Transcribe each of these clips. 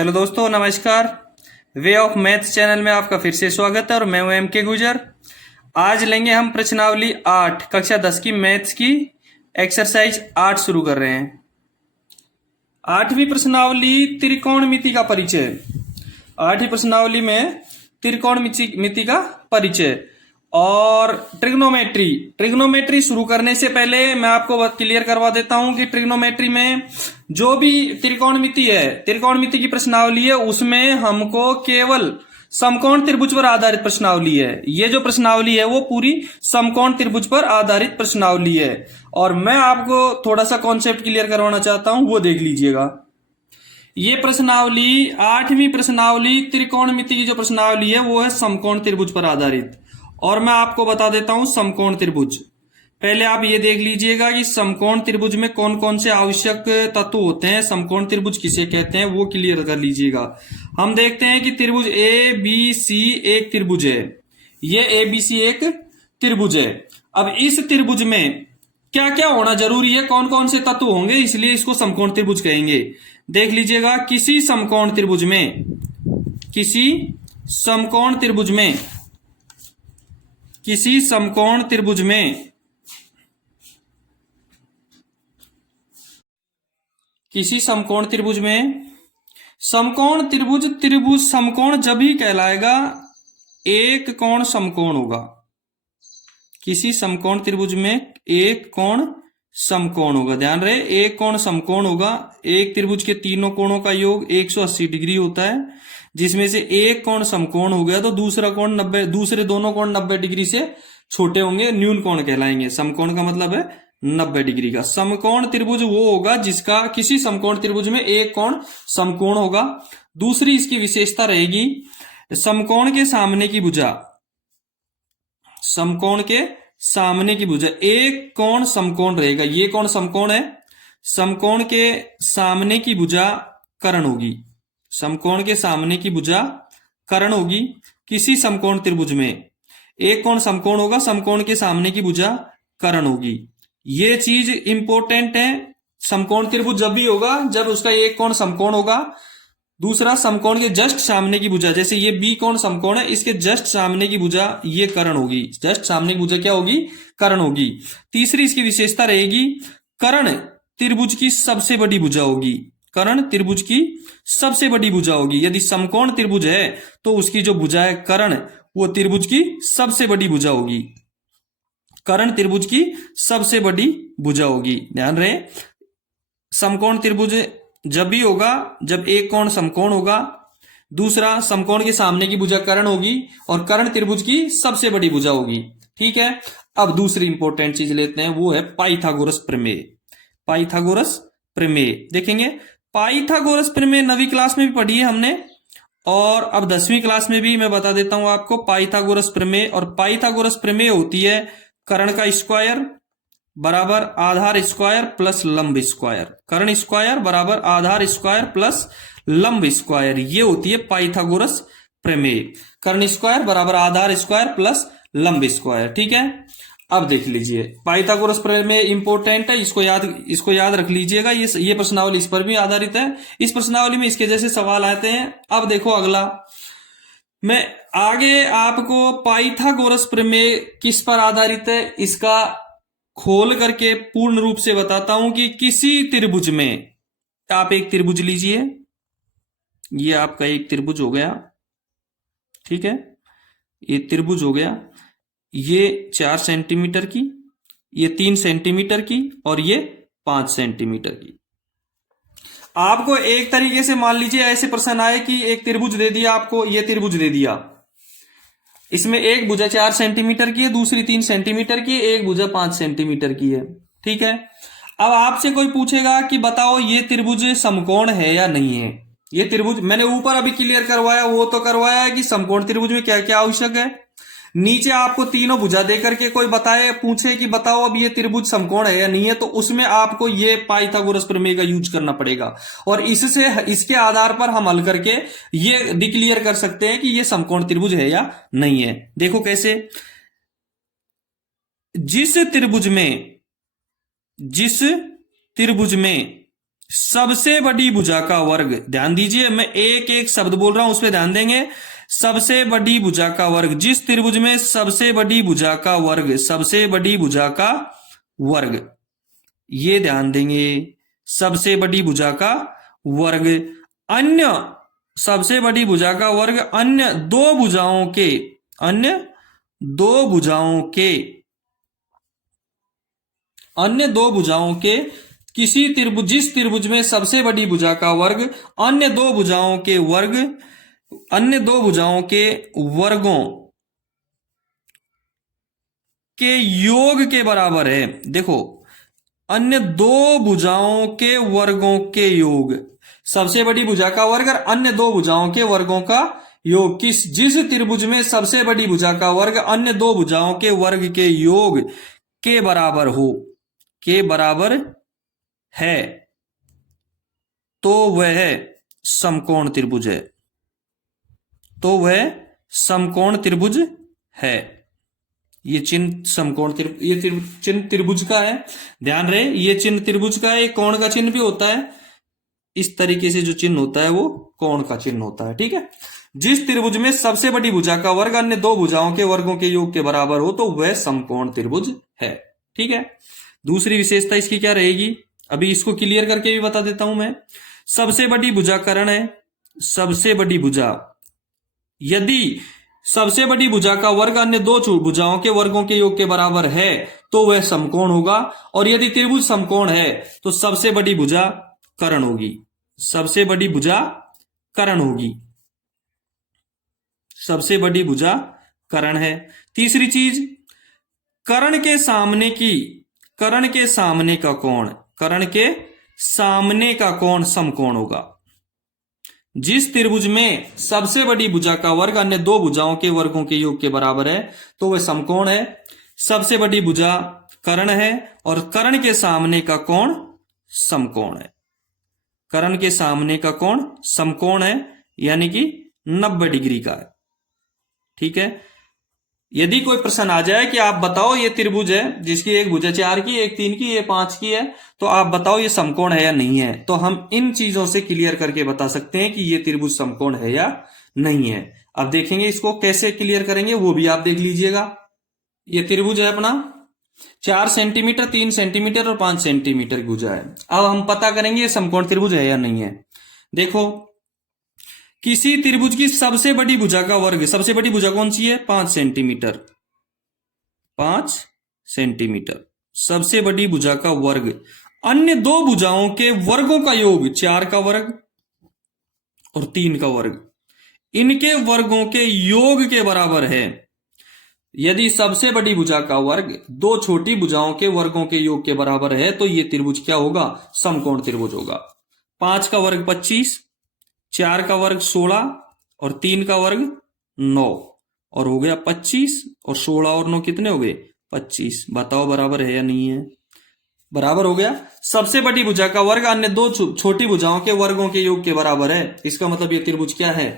Hello दोस्तों, नमस्कार। Way of maths channel में आपका फिर से स्वागत है और मैं हूं M.K. गुजर। आज लेंगे हम प्रश्नावली 8 कक्षा 10 की मैथ्स की एक्सरसाइज 8 शुरू कर रहे हैं। 8वीं प्रश्नावली त्रिकोणमिति का परिचय। 8वीं प्रश्नावली में त्रिकोणमिति का परिचय और ट्रिग्नोमेट्री शुरू करने से पहले मैं आपको क्लियर करवा देता हूं कि ट्रिग्नोमेट्री में जो भी त्रिकोणमिति की प्रश्नावली है उसमें हमको केवल समकोण त्रिभुज पर आधारित प्रश्नावली है। ये जो प्रश्नावली है वो पूरी समकोण त्रिभुज पर आधारित प्रश्नावली है और मैं आपको थोड़ा सा कॉन्सेप्ट क्लियर करवाना चाहता हूं, वो देख लीजिएगा। ये प्रश्नावली 8वीं प्रश्नावली त्रिकोणमिति की जो प्रश्नावली है वो है समकोण त्रिभुज पर आधारित। और मैं आपको बता देता हूं समकोण त्रिभुज। पहले आप ये देख लीजिएगा कि समकोण त्रिभुज में कौन कौन से आवश्यक तत्व होते हैं, समकोण त्रिभुज किसे कहते हैं वो क्लियर कर लीजिएगा। हम देखते हैं कि त्रिभुज ए बी सी एक त्रिभुज है। ये ए बी सी एक त्रिभुज है। अब इस त्रिभुज में क्या क्या होना जरूरी है, कौन कौन से तत्व होंगे, इसलिए इसको समकोण त्रिभुज कहेंगे। देख लीजिएगा, किसी समकोण त्रिभुज में समकोण त्रिभुज समकोण जब ही कहलाएगा एक कोण समकोण होगा। किसी समकोण त्रिभुज में एक कोण समकोण होगा। ध्यान रहे, एक कोण समकोण होगा। एक त्रिभुज के तीनों कोणों का योग 180 डिग्री होता है, जिसमें से एक कोण समकोण हो गया तो दूसरे दोनों कोण 90 डिग्री से छोटे होंगे, न्यून कोण कहलाएंगे। समकोण का मतलब है 90 डिग्री का। समकोण त्रिभुज वो होगा जिसका किसी समकोण त्रिभुज में एक कोण समकोण होगा। दूसरी इसकी विशेषता रहेगी समकोण के सामने की भुजा एक कोण समकोण रहेगा। ये कोण समकोण है, समकोण के सामने की भुजा कर्ण होगी। किसी समकोण त्रिभुज में एक कोण समकोण होगा, समकोण के सामने की भुजा कर्ण होगी। ये चीज इंपॉर्टेंट है। समकोण त्रिभुज जब भी होगा जब उसका एक कोण समकोण होगा। दूसरा, समकोण के जस्ट सामने की भुजा, जैसे ये बी कोण समकोण है, इसके जस्ट सामने की भुजा ये कर्ण होगी। जस्ट सामने की भुजा क्या होगी? कर्ण होगी। तीसरी इसकी विशेषता रहेगी कर्ण त्रिभुज की सबसे बड़ी भुजा होगी। यदि समकोण त्रिभुज है तो उसकी जो भुजा है कर्ण, वो त्रिभुज की सबसे बड़ी भुजा होगी। कर्ण त्रिभुज की सबसे बड़ी भुजा होगी। ध्यान रहे, समकोण त्रिभुज जब भी होगा जब एक कोण समकोण होगा। दूसरा, समकोण के सामने की भुजा कर्ण होगी और कर्ण त्रिभुज की सबसे बड़ी भुजा होगी। ठीक है। अब दूसरी इंपॉर्टेंट चीज लेते हैं, वो है पाइथागोरस प्रमेय। देखेंगे, पाइथागोरस प्रमेय 9वीं क्लास में भी पढ़ी है हमने और अब 10वीं क्लास में भी मैं बता देता हूं आपको पाइथागोरस प्रमेय। और पाइथागोरस प्रमेय होती है कर्ण का स्क्वायर बराबर आधार स्क्वायर प्लस लंब स्क्वायर। कर्ण स्क्वायर बराबर आधार स्क्वायर प्लस लंब स्क्वायर, ये होती है पाइथागोरस प्रमेय। कर्ण स्क्वायर बराबर आधार स्क्वायर प्लस लंब स्क्वायर। ठीक है। अब देख लीजिए, पाइथागोरस प्रमेय इंपॉर्टेंट है, इसको याद रख लीजिएगा। ये प्रश्नावली इस पर भी आधारित है। इस प्रश्नावली में इसके जैसे सवाल आते हैं। अब देखो अगला, मैं आगे आपको पाइथागोरस प्रमेय किस पर आधारित है इसका खोल करके पूर्ण रूप से बताता हूं कि किसी त्रिभुज में, आप एक त्रिभुज लीजिए, ये आपका एक त्रिभुज हो गया। ठीक है, ये त्रिभुज हो गया। ये 4 सेंटीमीटर की, ये 3 सेंटीमीटर की और ये 5 सेंटीमीटर की। आपको एक तरीके से मान लीजिए ऐसे प्रश्न आए कि एक त्रिभुज दे दिया आपको, ये त्रिभुज दे दिया, इसमें एक भुजा 4 सेंटीमीटर की है, दूसरी 3 सेंटीमीटर की है, एक भुजा 5 सेंटीमीटर की है। ठीक है। अब आपसे कोई पूछेगा कि बताओ ये त्रिभुज समकोण है या नहीं है। ये त्रिभुज मैंने ऊपर अभी क्लियर करवाया, वो तो करवाया है कि समकोण त्रिभुज में क्या क्या आवश्यक है। नीचे आपको तीनों भुजा देकर के कोई पूछे कि बताओ अब ये त्रिभुज समकोण है या नहीं है, तो उसमें आपको ये पाइथागोरस प्रमेय का यूज करना पड़ेगा और इसके आधार पर हम हल करके ये डिक्लेयर कर सकते हैं कि ये समकोण त्रिभुज है या नहीं है। देखो कैसे, जिस त्रिभुज में सबसे बड़ी भुजा का वर्ग, ध्यान दीजिए मैं एक एक शब्द बोल रहा हूं, उस पर ध्यान देंगे। सबसे बड़ी भुजा का वर्ग, जिस त्रिभुज में सबसे बड़ी भुजा का वर्ग, सबसे बड़ी भुजा का वर्ग, ये ध्यान देंगे, सबसे बड़ी भुजा का वर्ग। अन्य सबसे बड़ी भुजा का वर्ग अन्य दो भुजाओं के, अन्य दो भुजाओं के, अन्य दो भुजाओं के किसी त्रिभुज, जिस त्रिभुज में सबसे बड़ी भुजा का वर्ग अन्य दो भुजाओं के वर्ग, अन्य दो भुजाओं के वर्गों के योग के बराबर है। देखो, अन्य दो भुजाओं के वर्गों के योग, सबसे बड़ी भुजा का वर्ग और अन्य दो भुजाओं के वर्गों का योग, किस जिस त्रिभुज में सबसे बड़ी भुजा का वर्ग अन्य दो भुजाओं के वर्ग के योग के बराबर हो, के बराबर है, तो वह समकोण त्रिभुज है, तो वह समकोण त्रिभुज है। ये चिन्ह समकोण त्रिभुज, ये चिन्ह त्रिभुज का है, ध्यान रहे, ये चिन्ह त्रिभुज का है। कोण का चिन्ह भी होता है, इस तरीके से जो चिन्ह होता है वो कोण का चिन्ह होता है, ठीक है। जिस त्रिभुज में सबसे बड़ी भुजा का वर्ग अन्य दो भुजाओं के वर्गों के योग के बराबर हो, तो वह समकोण त्रिभुज है, ठीक है। दूसरी विशेषता इसकी क्या रहेगी, अभी इसको क्लियर करके भी बता देता हूं मैं। सबसे बड़ी भुजा कर्ण है, सबसे बड़ी भुजा, यदि सबसे बड़ी भुजा का वर्ग अन्य दो भुजाओं के वर्गों के योग के बराबर है, तो वह समकोण होगा। और यदि त्रिभुज समकोण है तो सबसे बड़ी भुजा कर्ण होगी, सबसे बड़ी भुजा कर्ण होगी, सबसे बड़ी भुजा कर्ण है। तीसरी चीज, कर्ण के सामने की, कर्ण के सामने का कोण, कर्ण के सामने का कोण समकोण होगा। जिस त्रिभुज में सबसे बड़ी भुजा का वर्ग अन्य दो भुजाओं के वर्गों के योग के बराबर है, तो वह समकोण है। सबसे बड़ी भुजा कर्ण है और कर्ण के सामने का कोण समकोण है, कर्ण के सामने का कोण समकोण है, यानी कि 90 डिग्री का है, ठीक है। यदि कोई प्रश्न आ जाए कि आप बताओ ये त्रिभुज है जिसकी एक भुजा 4 की, एक 3 की, ये 5 की है, तो आप बताओ ये समकोण है या नहीं है, तो हम इन चीजों से क्लियर करके बता सकते हैं कि ये त्रिभुज समकोण है या नहीं है। अब देखेंगे इसको कैसे क्लियर करेंगे, वो भी आप देख लीजिएगा। ये त्रिभुज है अपना, 4 सेंटीमीटर, 3 सेंटीमीटर और 5 सेंटीमीटर की भुजा है। अब हम पता करेंगे ये समकोण त्रिभुज है या नहीं है। देखो, किसी त्रिभुज की सबसे बड़ी भुजा का वर्ग, सबसे बड़ी भुजा कौन सी है, 5 सेंटीमीटर, 5 सेंटीमीटर, सबसे बड़ी भुजा का वर्ग अन्य दो भुजाओं के वर्गों का योग, 4 का वर्ग और 3 का वर्ग, इनके वर्गों के योग के बराबर है। यदि सबसे बड़ी भुजा का वर्ग दो छोटी भुजाओं के वर्गों के योग के बराबर है, तो यह त्रिभुज क्या होगा, समकोण त्रिभुज होगा। 5 का वर्ग 25, 4 का वर्ग 16 और 3 का वर्ग 9, और हो गया 25, और 16 और 9 कितने हो गए, 25। बताओ बराबर है या नहीं है, बराबर हो गया। सबसे बड़ी भुजा का वर्ग अन्य दो छोटी भुजाओं के वर्गों के योग के बराबर है, इसका मतलब ये त्रिभुज क्या है,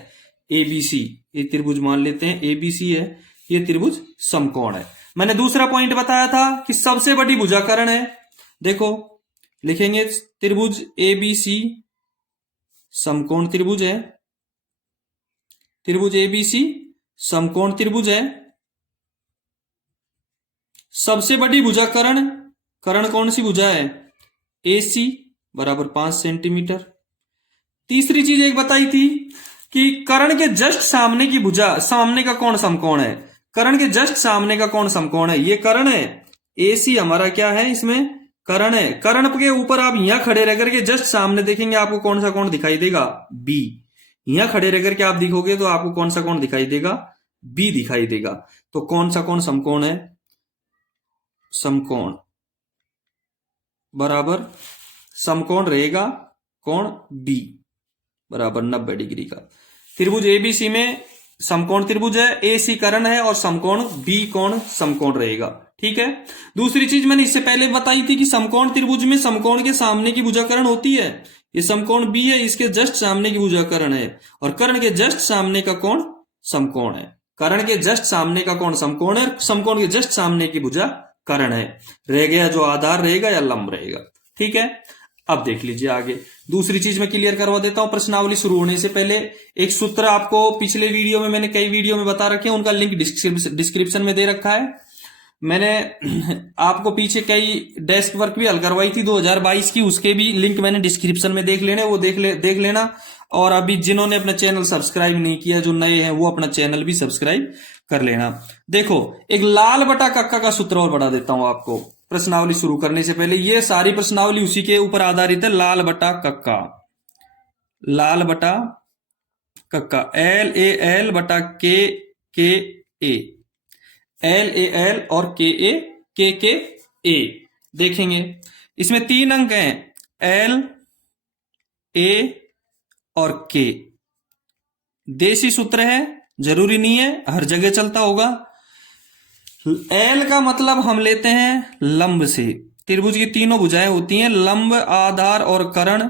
एबीसी। ये त्रिभुज मान लेते हैं एबीसी है, ये त्रिभुज समकोण है। मैंने दूसरा पॉइंट बताया था कि सबसे बड़ी भुजा कर्ण है। देखो लिखेंगे, त्रिभुज एबीसी समकोण त्रिभुज है, त्रिभुज एबीसी समकोण त्रिभुज है। सबसे बड़ी भुजा कर्ण, कर्ण कौन सी भुजा है, एसी बराबर 5 सेंटीमीटर। तीसरी चीज एक बताई थी कि कर्ण के जस्ट सामने की भुजा, सामने का कोण समकोण है, कर्ण के जस्ट सामने का कोण समकोण है। ये कर्ण है, एसी हमारा क्या है, इसमें कर्ण है। कर्ण के ऊपर आप यहां खड़े रह करके जस्ट सामने देखेंगे, आपको कौन सा कोण दिखाई देगा, बी। यहां खड़े रह करके आप दिखोगे तो आपको कौन सा कोण दिखाई देगा, बी दिखाई देगा। तो कौन सा कोण समकोण है, समकोण बराबर समकोण रहेगा कोण बी बराबर 90 डिग्री का। त्रिभुज एबीसी में समकोण त्रिभुज है, एसी कर्ण है और समकोण बी कोण समकोण रहेगा, ठीक है। दूसरी चीज मैंने इससे पहले बताई थी कि समकोण त्रिभुज में समकोण के सामने की भुजा कर्ण होती है। ये समकोण बी है, इसके जस्ट सामने की भुजा कर्ण है, और कर्ण के जस्ट सामने का कोण समकोण है। कर्ण के जस्ट सामने का कोण समकोण है, समकोण के जस्ट सामने की भुजा कर्ण है। रह गया जो आधार रहेगा या लंब रहेगा, ठीक है। अब देख लीजिए आगे दूसरी चीज मैं क्लियर करवा देता हूं। प्रश्नावली शुरू होने से पहले एक सूत्र आपको पिछले वीडियो में, मैंने कई वीडियो में बता रखे हैं, उनका लिंक डिस्क्रिप्शन में दे रखा है। मैंने आपको पीछे कई डेस्क वर्क भी हल करवाई थी 2022 की, उसके भी लिंक मैंने डिस्क्रिप्शन में देख लेने, वो देख लेना। और अभी जिन्होंने अपना चैनल सब्सक्राइब नहीं किया, जो नए हैं, वो अपना चैनल भी सब्सक्राइब कर लेना। देखो एक लाल बटा कक्का का सूत्र और बढ़ा देता हूं आपको प्रश्नावली शुरू करने से पहले। ये सारी प्रश्नावली उसी के ऊपर आधारित है, लाल बटा कक्का। लाल बटा कक्का, LAL बटा KA, LAL और KA देखेंगे। इसमें 3 अंक हैं, L, A और K। देसी सूत्र है, जरूरी नहीं है हर जगह चलता होगा। L का मतलब हम लेते हैं लंब से। त्रिभुज की तीनों भुजाएं होती हैं लंब, आधार और कर्ण,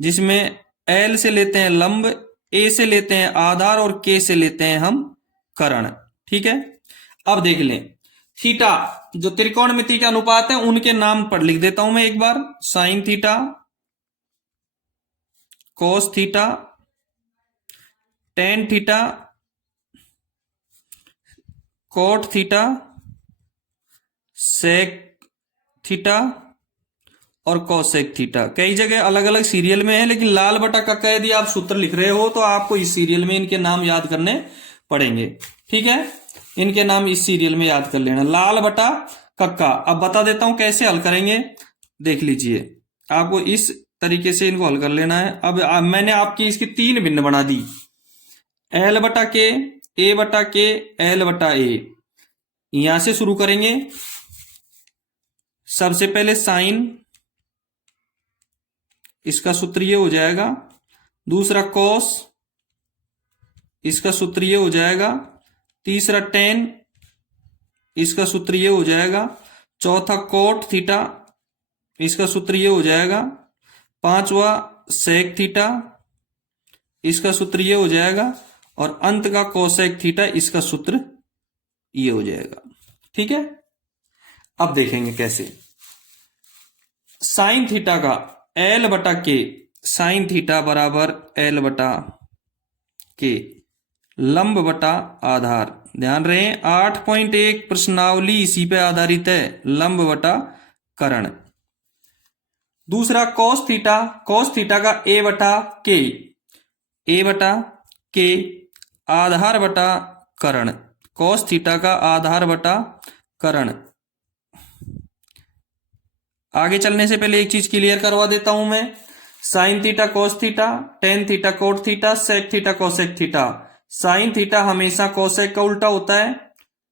जिसमें L से लेते हैं लंब, A से लेते हैं आधार और K से लेते हैं हम कर्ण। ठीक है, अब देख लें थीटा, जो त्रिकोणमिति के अनुपात है उनके नाम पर लिख देता हूं मैं एक बार। Sine theta, cos theta, tan theta, cot theta, sec theta और कोसेक थीटा। कई जगह अलग अलग सीरियल में है, लेकिन लाल बटा कक्का यदि आप सूत्र लिख रहे हो तो आपको इस सीरियल में इनके नाम याद करने पड़ेंगे। ठीक है, इनके नाम इस सीरियल में याद कर लेना, लाल बटा कक्का। अब बता देता हूं कैसे हल करेंगे, देख लीजिए। आपको इस तरीके से इनको हल कर लेना है। अब मैंने आपकी इसकी 3 भिन्न बना दी, L बटा के, A बटा के, L बटा A। यहां से शुरू करेंगे। सबसे पहले साइन, इसका सूत्र ये हो जाएगा। दूसरा कॉस, इसका सूत्र ये हो जाएगा। तीसरा टेन, इसका सूत्र ये हो जाएगा। चौथा कोट थीटा, इसका सूत्र ये हो जाएगा। पांचवा सेक थीटा, इसका सूत्र ये हो जाएगा। और अंत का कोसेक थीटा, इसका सूत्र ये हो जाएगा। ठीक है, अब देखेंगे कैसे। साइन थीटा का L बटा के, साइन थीटा बराबर L बटा के, लंब बटा आधार। ध्यान रहे 8.1 प्रश्नावली इसी पे आधारित है, लंब बटा कर्ण। दूसरा कॉस थीटा, कॉस थीटा का A बटा के, A बटा के, आधार बटा कर्ण। कॉस थीटा का आधार बटा कर्ण। आगे चलने से पहले एक चीज क्लियर करवा देता हूं मैं। Sine theta cos theta, tan theta cot theta, sec theta cosec theta. Sine theta हमेशा कोसेक का उल्टा होता है,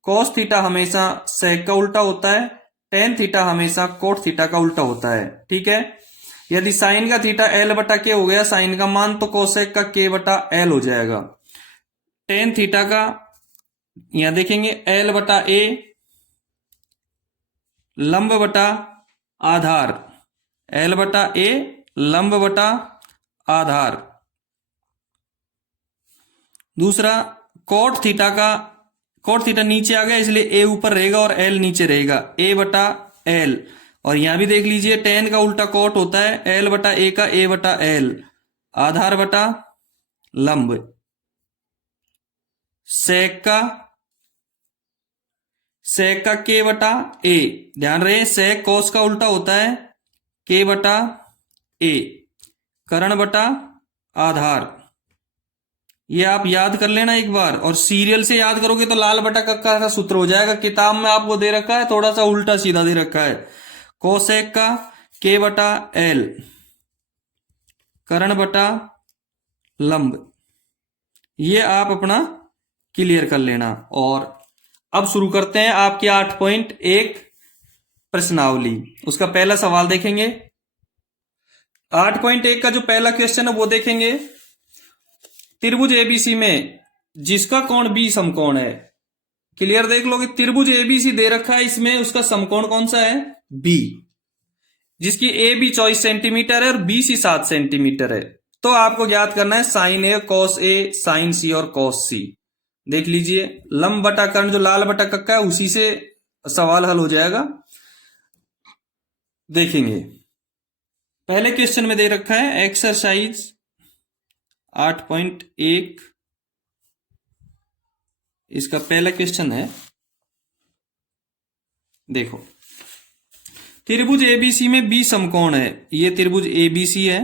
कोस थीटा हमेशा सेक का उल्टा होता है, टेन थीटा हमेशा कोट थीटा का उल्टा होता है। ठीक है, यदि साइन का थीटा L बटा के हो गया साइन का मान, तो कोसेक का K बटा L हो जाएगा। टेन थीटा का यहां देखेंगे L बटा A, लंब बटा आधार, L बटा A, लंब बटा आधार। दूसरा कोट थीटा का, कोट थीटा नीचे आ गया इसलिए A ऊपर रहेगा और L नीचे रहेगा, A बटा L। और यहां भी देख लीजिए टेन का उल्टा कोट होता है, L बटा A का A बटा L, आधार बटा लंब। सेक का K बटा A, ध्यान रहे सेक कोस का उल्टा होता है, K बटा A, कर्ण बटा आधार। ये आप याद कर लेना एक बार, और सीरियल से याद करोगे तो लाल बटा कक्का का सूत्र हो जाएगा। किताब में आपको दे रखा है थोड़ा सा उल्टा सीधा दे रखा है, कोसेक का K बटा L, कर्ण बटा लंब। ये आप अपना क्लियर कर लेना। और अब शुरू करते हैं आपकी 8.1 प्रश्नावली। उसका पहला सवाल देखेंगे। 8.1 का जो पहला क्वेश्चन है वो देखेंगे। त्रिभुज एबीसी में जिसका कोण बी समकोण है, क्लियर देख लो कि त्रिभुज एबीसी दे रखा है, इसमें उसका समकोण कौन सा है, बी, जिसकी ए बी 24 सेंटीमीटर है और बी सी 7 सेंटीमीटर है। तो आपको ज्ञात करना है sign A cos A, sign सी और कॉस सी। देख लीजिए लंब बटा कर्ण जो लाल बटा कक्का है उसी से सवाल हल हो जाएगा। देखेंगे पहले क्वेश्चन में दे रखा है एक्सरसाइज 8.1, इसका पहला क्वेश्चन है। देखो, त्रिभुज एबीसी में बी समकोण है। ये त्रिभुज एबीसी है,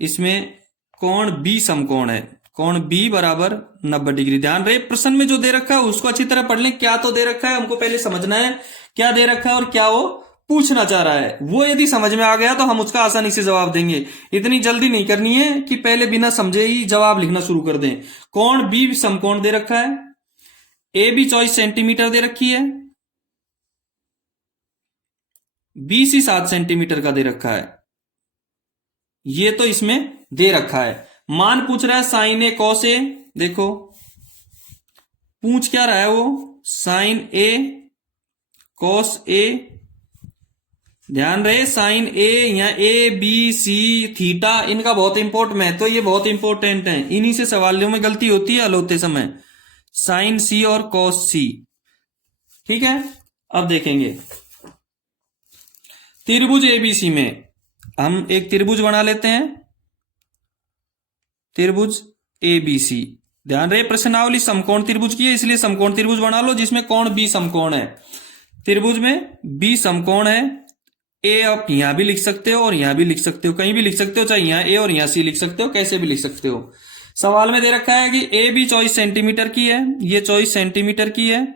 इसमें कोण बी समकोण है। कोण बी बराबर 90 डिग्री। ध्यान रहे, प्रश्न में जो दे रखा है उसको अच्छी तरह पढ़ लें। क्या तो दे रखा है, हमको पहले समझना है क्या दे रखा है और क्या वो पूछना चाह रहा है। वो यदि समझ में आ गया तो हम उसका आसानी से जवाब देंगे। इतनी जल्दी नहीं करनी है कि पहले बिना समझे ही जवाब लिखना शुरू कर दें। कोण बी समकोण दे रखा है, ए बी 24 सेंटीमीटर दे रखी है, बी सी 7 सेंटीमीटर का दे रखा है। ये तो इसमें दे रखा है। मान पूछ रहा है साइन ए कॉस ए। देखो, पूछ क्या रहा है वो, साइन ए कॉस ए। ध्यान रहे, साइन ए या ए बी सी थीटा, इनका बहुत इंपॉर्टेंट महत्व तो ये बहुत इंपॉर्टेंट है। इन्हीं से सवालों में गलती होती है हल होते समय, साइन सी और कॉस सी। ठीक है, अब देखेंगे त्रिभुज एबीसी में हम एक त्रिभुज बना लेते हैं, त्रिभुज एबीसी। ध्यान रहे, प्रश्नावली समकोण त्रिभुज की है, इसलिए समकोण त्रिभुज बना लो जिसमें कोण बी समकोण है। त्रिभुज में बी समकोण है। ए आप यहां भी लिख सकते हो और यहां भी लिख सकते हो, कहीं भी लिख सकते हो, चाहे यहां ए और यहां सी लिख सकते हो, कैसे भी लिख सकते हो। सवाल में दे रखा है कि ए बी 24 सेंटीमीटर की है, ये 24 सेंटीमीटर की है,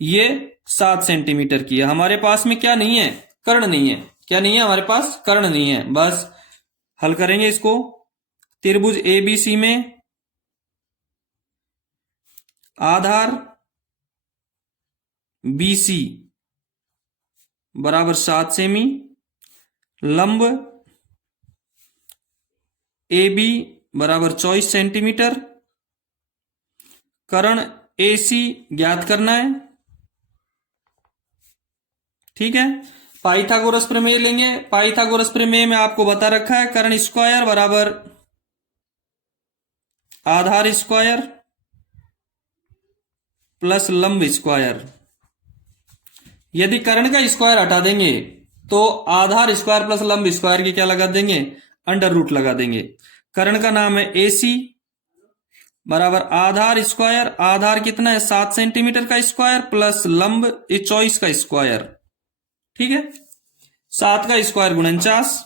ये 7 सेंटीमीटर की है। हमारे पास में क्या नहीं है, कर्ण नहीं है। क्या नहीं है हमारे पास, कर्ण नहीं है। बस हल करेंगे इसको। त्रिभुज एबीसी में आधार बीसी बराबर 7 सेमी, लंब ए बी बराबर 24 सेंटीमीटर, कर्ण ए सी ज्ञात करना है। ठीक है, पाइथागोरस प्रमेय लेंगे। पाइथागोरस प्रमेय में आपको बता रखा है कर्ण स्क्वायर बराबर आधार स्क्वायर प्लस लंब स्क्वायर। यदि कर्ण का स्क्वायर हटा देंगे तो आधार स्क्वायर प्लस लंब स्क्वायर की क्या लगा देंगे, अंडर रूट लगा देंगे। कर्ण का नाम है AC बराबर आधार स्क्वायर, आधार कितना है 7 सेंटीमीटर का स्क्वायर, प्लस लंब 24 का स्क्वायर। ठीक है, 7 का स्क्वायर 49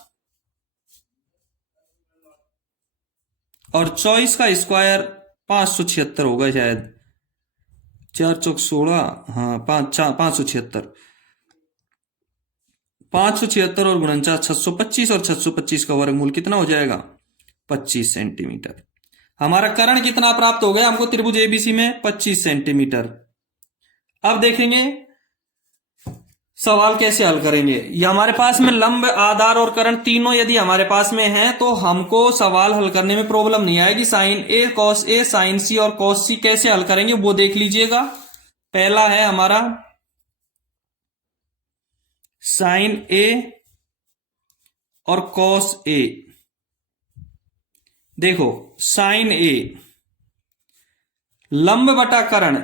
और 24 का स्क्वायर 576 होगा शायद, 4 चौक 16, हाँ 576, 576 और 49 625 और 625 का वर्गमूल कितना हो जाएगा 25 सेंटीमीटर। हमारा कर्ण कितना प्राप्त हो गया हमको त्रिभुज एबीसी में 25 सेंटीमीटर। अब देखेंगे सवाल कैसे हल करेंगे। ये हमारे पास में लंब, आधार और कर्ण तीनों यदि हमारे पास में हैं तो हमको सवाल हल करने में प्रॉब्लम नहीं आएगी। Sign A cos A, sign सी और कॉस सी कैसे हल करेंगे वो देख लीजिएगा। पहला है हमारा साइन ए और कॉस ए। देखो, साइन ए लंब बटा कर्ण,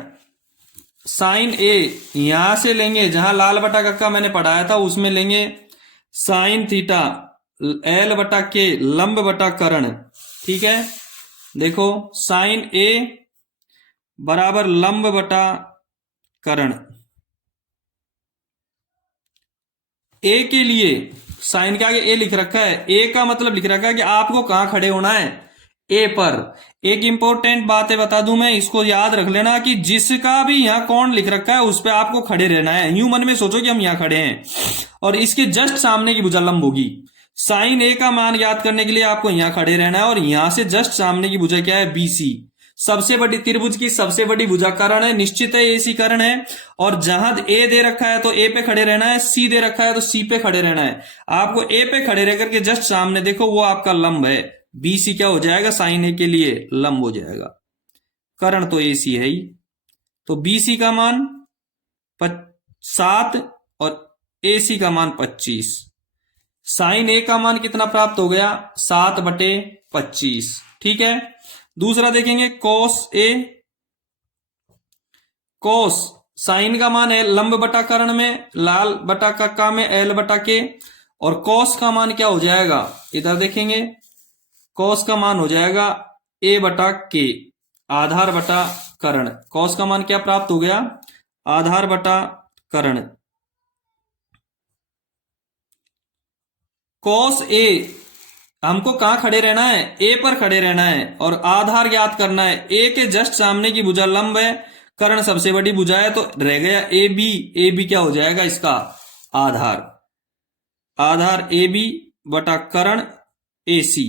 साइन ए यहां से लेंगे जहां लाल बटा कक्का मैंने पढ़ाया था उसमें लेंगे साइन थीटा एल बटा के लंब बटा कर्ण। ठीक है, देखो साइन ए बराबर लंब बटा कर्ण। ए के लिए साइन के आगे ए लिख रखा है, ए का मतलब लिख रखा है कि आपको कहां खड़े होना है, ए पर। एक इंपॉर्टेंट बात है बता दूं मैं, इसको याद रख लेना कि जिसका भी यहां कोण लिख रखा है उस पे आपको खड़े रहना है। यूं मन में सोचो कि हम यहां खड़े हैं और इसके जस्ट सामने की भुजा लंब होगी। साइन ए का मान याद करने के लिए आपको यहां खड़े रहना है और यहां से जस्ट सामने की भुजा क्या है, बीसी। सबसे बड़ी त्रिभुज की सबसे बड़ी भुजा कर्ण है, निश्चित है एसी कर्ण है। और जहां ए दे रखा है तो ए पे खड़े रहना है, सी दे रखा है तो सी पे खड़े रहना है। आपको ए पे खड़े रह करके जस्ट सामने देखो वो आपका लंब है, बीसी क्या हो जाएगा, साइन ए के लिए लंब हो जाएगा। कर्ण तो एसी है ही, तो बीसी का मान 7 और एसी का मान 25। साइन ए का मान कितना प्राप्त हो गया, 7/25। ठीक है, दूसरा देखेंगे कॉस ए। कॉस साइन का मान है लंब बटा कर्ण में, लाल बटा कक्का में एल बटा के, और कॉस का मान क्या हो जाएगा, इधर देखेंगे, कॉस का मान हो जाएगा ए बटा के, आधार बटा कर्ण। कॉस का मान क्या प्राप्त हो गया, आधार बटा कर्ण। कॉस ए, हमको कहां खड़े रहना है, ए पर खड़े रहना है और आधार ज्ञात करना है। ए के जस्ट सामने की भुजा लंब है, कर्ण सबसे बड़ी भुजा है, तो रह गया ए बी। ए बी क्या हो जाएगा इसका आधार, आधार ए बी बटा कर्ण ए सी।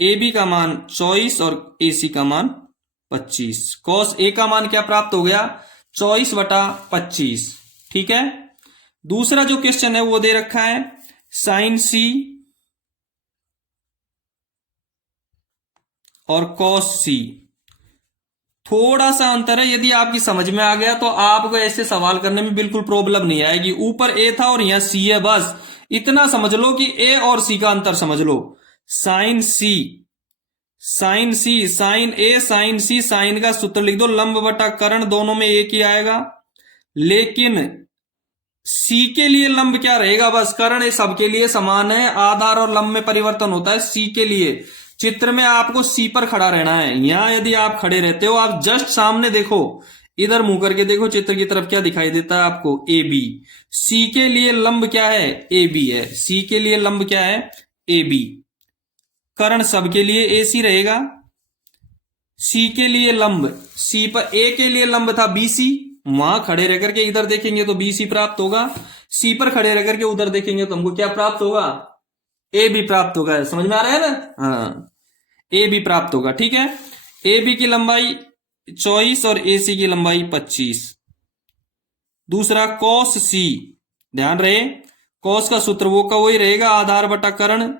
ए बी का मान 24 और ए सी का मान 25। कॉस ए का मान क्या प्राप्त हो गया, 24 बटा 25। ठीक है। दूसरा जो क्वेश्चन है वो दे रखा है साइन सी और कॉस सी। थोड़ा सा अंतर है, यदि आपकी समझ में आ गया तो आपको ऐसे सवाल करने में बिल्कुल प्रॉब्लम नहीं आएगी। ऊपर ए था और यहां सी है, बस इतना समझ लो कि ए और सी का अंतर समझ लो। साइन सी, साइन सी, साइन ए साइन सी, साइन का सूत्र लिख दो, लंब बटा कर्ण दोनों में एक ही आएगा, लेकिन सी के लिए लंब क्या रहेगा, बस कर्ण ये सबके लिए समान है, आधार और लंब में परिवर्तन होता है। सी के लिए चित्र में आपको सी पर खड़ा रहना है। यहां यदि आप खड़े रहते हो, आप जस्ट सामने देखो, इधर मुंह करके देखो चित्र की तरफ, क्या दिखाई देता है आपको, ए बी। सी के लिए लंब क्या है, ए बी है। सी के लिए लंब क्या है, ए बी। कर्ण सबके लिए ए सी रहेगा। सी के लिए लंब, सी पर ए के लिए लंब था बी सी, वहां खड़े रह करके इधर देखेंगे तो बी सी प्राप्त होगा। सी पर खड़े रह करके उधर देखेंगे तो हमको क्या प्राप्त होगा, ए बी प्राप्त होगा। समझ में आ रहा है ना, हाँ, ए बी प्राप्त होगा। ठीक है। ए बी की लंबाई 24 और ए सी की लंबाई 25। दूसरा कॉस सी, ध्यान रहे कॉस का सूत्र वो का वही रहेगा, आधार बटा कर्ण।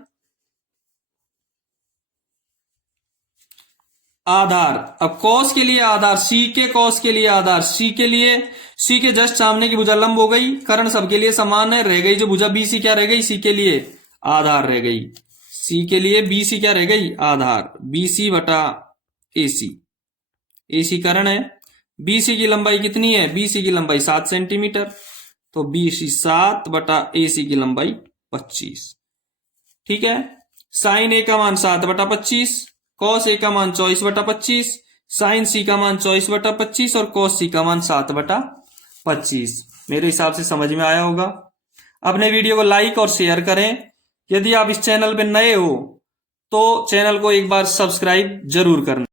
आधार, अब कॉस के लिए आधार, सी के कॉस के लिए आधार, सी के लिए, सी के जस्ट सामने की भुजा लंब हो गई, कर्ण सबके लिए समान है, रह गई जो भुजा बी सी क्या रह गई, सी के लिए आधार रह गई। सी के लिए बी सी क्या रह गई, आधार, बी सी बटा ए सी। ए सी कर्ण है। बी सी की लंबाई कितनी है, बी सी की लंबाई 7 सेंटीमीटर, तो बी सी 7 बटा ए सी की लंबाई 25। ठीक है। साइन ए का मान 7 बटा 25, कॉस ए का मान 24 बटा 25, साइन सी का मान 24 बटा 25 और कॉस सी का मान 7 बटा 25। मेरे हिसाब से समझ में आया होगा। अपने वीडियो को लाइक और शेयर करें। यदि आप इस चैनल पर नए हो तो चैनल को एक बार सब्सक्राइब जरूर करना।